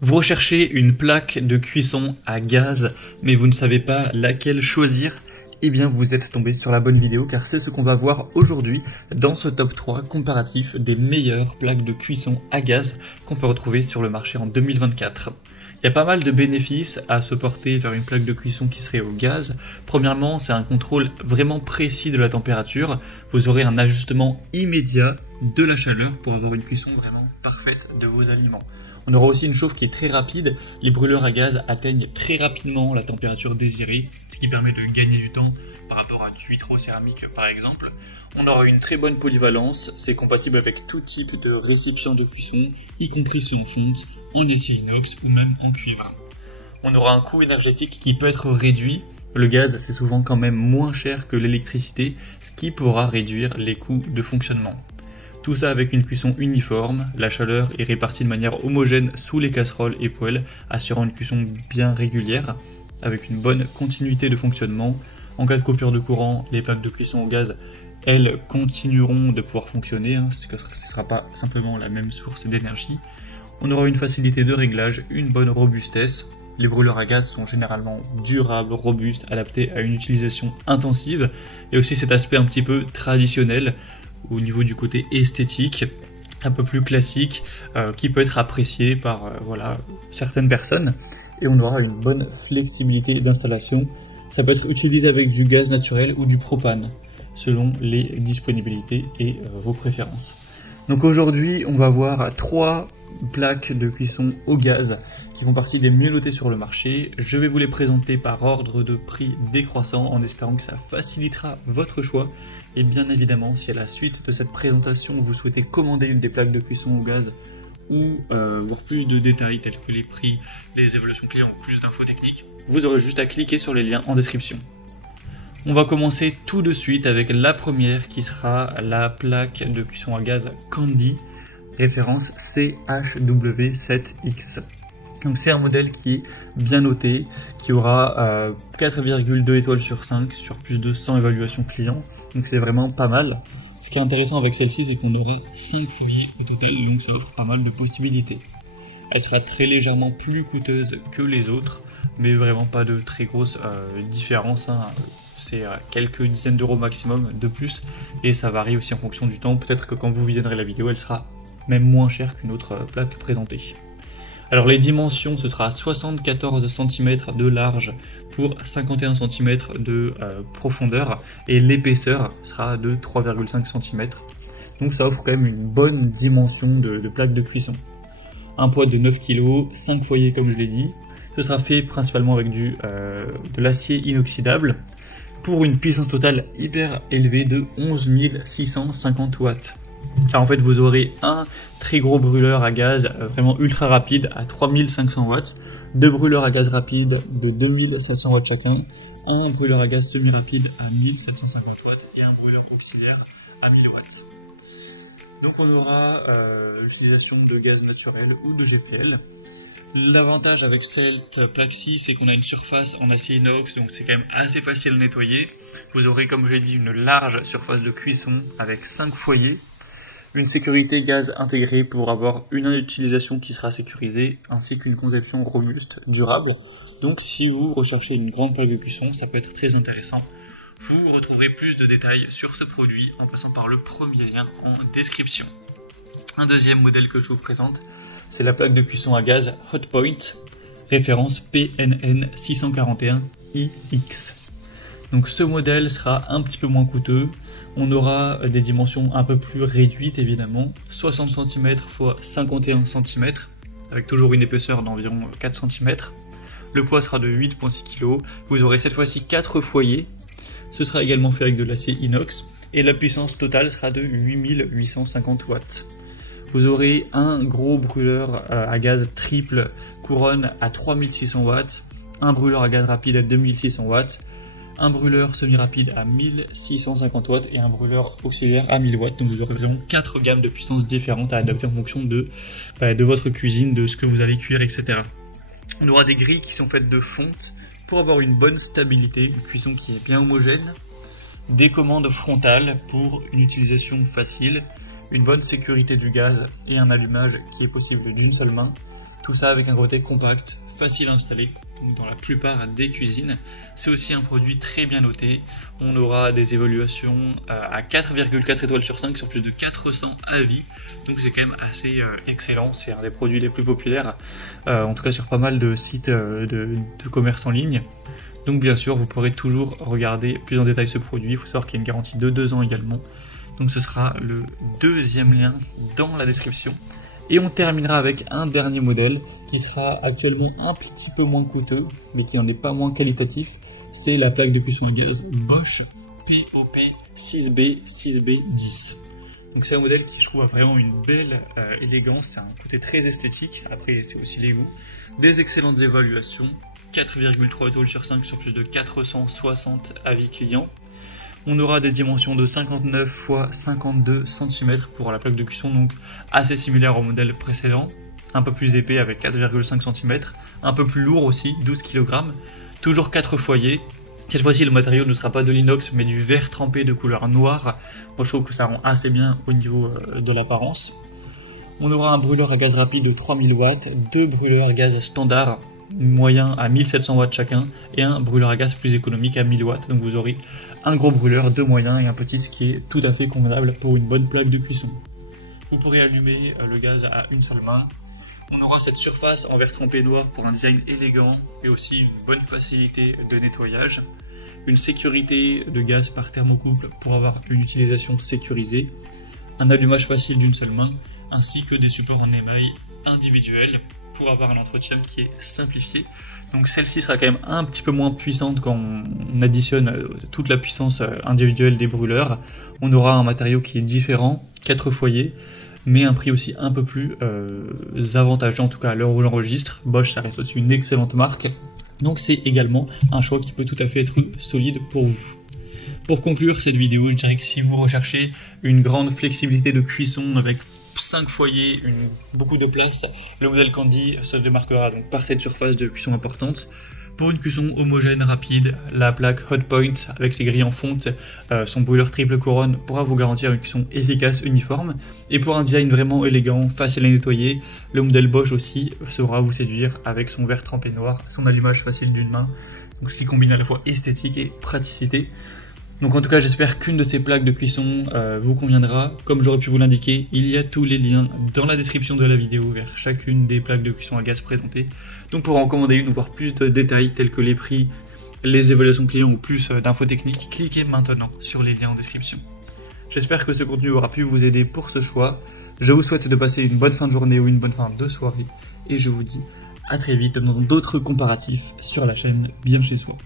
Vous recherchez une plaque de cuisson à gaz, mais vous ne savez pas laquelle choisir? Eh bien, vous êtes tombé sur la bonne vidéo car c'est ce qu'on va voir aujourd'hui dans ce top 3 comparatif des meilleures plaques de cuisson à gaz qu'on peut retrouver sur le marché en 2024. Il y a pas mal de bénéfices à se porter vers une plaque de cuisson qui serait au gaz. Premièrement, c'est un contrôle vraiment précis de la température. Vous aurez un ajustement immédiat de la chaleur pour avoir une cuisson vraiment parfaite de vos aliments. On aura aussi une chauffe qui est très rapide. Les brûleurs à gaz atteignent très rapidement la température désirée, ce qui permet de gagner du temps par rapport à du vitrocéramique par exemple. On aura une très bonne polyvalence, c'est compatible avec tout type de récipient de cuisson, y compris ceux en fonte, en acier inox ou même en cuivre. On aura un coût énergétique qui peut être réduit. Le gaz, c'est souvent quand même moins cher que l'électricité, ce qui pourra réduire les coûts de fonctionnement. Tout ça avec une cuisson uniforme, la chaleur est répartie de manière homogène sous les casseroles et poêles, assurant une cuisson bien régulière, avec une bonne continuité de fonctionnement. En cas de coupure de courant, les plaques de cuisson au gaz, elles continueront de pouvoir fonctionner, ce ne sera pas simplement la même source d'énergie. On aura une facilité de réglage, une bonne robustesse. Les brûleurs à gaz sont généralement durables, robustes, adaptés à une utilisation intensive, et aussi cet aspect un petit peu traditionnel, au niveau du côté esthétique, un peu plus classique, qui peut être apprécié par certaines personnes. Et on aura une bonne flexibilité d'installation. Ça peut être utilisé avec du gaz naturel ou du propane, selon les disponibilités et vos préférences. Donc aujourd'hui, on va voir 3 plaques de cuisson au gaz qui font partie des mieux notées sur le marché. Je vais vous les présenter par ordre de prix décroissant en espérant que ça facilitera votre choix. Et bien évidemment, si à la suite de cette présentation, vous souhaitez commander une des plaques de cuisson au gaz ou voir plus de détails tels que les prix, les évaluations clients ou plus d'infos techniques, vous aurez juste à cliquer sur les liens en description. On va commencer tout de suite avec la première qui sera la plaque de cuisson à gaz Candy, référence CHW7X. Donc c'est un modèle qui est bien noté, qui aura 4,2 étoiles sur 5 sur plus de 100 évaluations clients. Donc c'est vraiment pas mal. Ce qui est intéressant avec celle-ci, c'est qu'on aura 5 foyers au total, donc ça offre pas mal de possibilités. Elle sera très légèrement plus coûteuse que les autres, mais vraiment pas de très grosse différence. C'est quelques dizaines d'euros maximum de plus, et ça varie aussi en fonction du temps. Peut-être que quand vous visionnerez la vidéo, elle sera même moins chère qu'une autre plaque présentée. Alors les dimensions, ce sera 74 cm de large pour 51 cm de profondeur, et l'épaisseur sera de 3,5 cm. Donc ça offre quand même une bonne dimension de plaque de cuisson. Un poids de 9 kg, 5 foyers comme je l'ai dit. Ce sera fait principalement avec de l'acier inoxydable pour une puissance totale hyper élevée de 11 650 watts. Car en fait vous aurez un très gros brûleur à gaz vraiment ultra rapide à 3500 watts, deux brûleurs à gaz rapides de 2700 watts chacun, un brûleur à gaz semi-rapide à 1750 watts et un brûleur auxiliaire à 1000 watts. Donc on aura l'utilisation de gaz naturel ou de GPL. L'avantage avec cette plaque-ci, c'est qu'on a une surface en acier inox, donc c'est quand même assez facile à nettoyer. Vous aurez, comme j'ai dit, une large surface de cuisson avec 5 foyers. Une sécurité gaz intégrée pour avoir une utilisation qui sera sécurisée, ainsi qu'une conception robuste, durable. Donc si vous recherchez une grande plaque de cuisson, ça peut être très intéressant. Vous retrouverez plus de détails sur ce produit en passant par le premier lien en description. Un deuxième modèle que je vous présente, c'est la plaque de cuisson à gaz Hotpoint, référence PNN 641iX. Donc ce modèle sera un petit peu moins coûteux. On aura des dimensions un peu plus réduites évidemment, 60 cm x 51 cm, avec toujours une épaisseur d'environ 4 cm. Le poids sera de 8,6 kg. Vous aurez cette fois-ci 4 foyers. Ce sera également fait avec de l'acier inox et la puissance totale sera de 8850 watts. Vous aurez un gros brûleur à gaz triple couronne à 3600 watts, un brûleur à gaz rapide à 2600 watts, un brûleur semi-rapide à 1650 watts et un brûleur auxiliaire à 1000 watts. Donc vous aurez vraiment 4 gammes de puissance différentes à adapter en fonction de votre cuisine, de ce que vous allez cuire, etc. On aura des grilles qui sont faites de fonte pour avoir une bonne stabilité, une cuisson qui est bien homogène, des commandes frontales pour une utilisation facile, une bonne sécurité du gaz et un allumage qui est possible d'une seule main, Tout ça avec un côté compact, facile à installer, donc dans la plupart des cuisines. C'est aussi un produit très bien noté. On aura des évaluations à 4,4 étoiles sur 5 sur plus de 400 avis. Donc c'est quand même assez excellent. C'est un des produits les plus populaires, en tout cas sur pas mal de sites de commerce en ligne. Donc bien sûr, vous pourrez toujours regarder plus en détail ce produit. Il faut savoir qu'il y a une garantie de 2 ans également. Donc ce sera le deuxième lien dans la description. Et on terminera avec un dernier modèle qui sera actuellement un petit peu moins coûteux, mais qui n'en est pas moins qualitatif. C'est la plaque de cuisson à gaz Bosch POP 6B 6B10. Donc c'est un modèle qui, je trouve, a vraiment une belle élégance. C'est un côté très esthétique. Après, c'est aussi les goûts. Des excellentes évaluations. 4,3 étoiles sur 5 sur plus de 460 avis clients. On aura des dimensions de 59 x 52 cm pour la plaque de cuisson, donc assez similaire au modèle précédent, un peu plus épais avec 4,5 cm, un peu plus lourd aussi, 12 kg, toujours 4 foyers. Cette fois-ci, le matériau ne sera pas de l'inox, mais du verre trempé de couleur noire. Moi, je trouve que ça rend assez bien au niveau de l'apparence. On aura un brûleur à gaz rapide de 3000 watts, deux brûleurs à gaz standard moyen à 1700 watts chacun, et un brûleur à gaz plus économique à 1000 watts. Donc vous aurez un gros brûleur, deux moyens et un petit, ce qui est tout à fait convenable pour une bonne plaque de cuisson. Vous pourrez allumer le gaz à une seule main. On aura cette surface en verre trempé noir pour un design élégant et aussi une bonne facilité de nettoyage. Une sécurité de gaz par thermocouple pour avoir une utilisation sécurisée. Un allumage facile d'une seule main, ainsi que des supports en émail individuels pour avoir un entretien qui est simplifié. Donc celle-ci sera quand même un petit peu moins puissante quand on additionne toute la puissance individuelle des brûleurs. On aura un matériau qui est différent, 4 foyers, mais un prix aussi un peu plus avantageux, en tout cas à l'heure où j'enregistre. Bosch, ça reste aussi une excellente marque. Donc c'est également un choix qui peut tout à fait être solide pour vous. Pour conclure cette vidéo, je dirais que si vous recherchez une grande flexibilité de cuisson avec 5 foyers, beaucoup de place, le modèle Candy se démarquera donc par cette surface de cuisson importante. Pour une cuisson homogène, rapide, la plaque Hotpoint avec ses grilles en fonte, son brûleur triple couronne pourra vous garantir une cuisson efficace, uniforme. Et pour un design vraiment élégant, facile à nettoyer, le modèle Bosch aussi saura vous séduire avec son verre trempé noir, son allumage facile d'une main, donc ce qui combine à la fois esthétique et praticité. Donc en tout cas, j'espère qu'une de ces plaques de cuisson vous conviendra. Comme j'aurais pu vous l'indiquer, il y a tous les liens dans la description de la vidéo vers chacune des plaques de cuisson à gaz présentées. Donc pour en commander une ou voir plus de détails tels que les prix, les évaluations clients ou plus d'infos techniques, cliquez maintenant sur les liens en description. J'espère que ce contenu aura pu vous aider pour ce choix. Je vous souhaite de passer une bonne fin de journée ou une bonne fin de soirée. Et je vous dis à très vite dans d'autres comparatifs sur la chaîne Bien Chez Soi.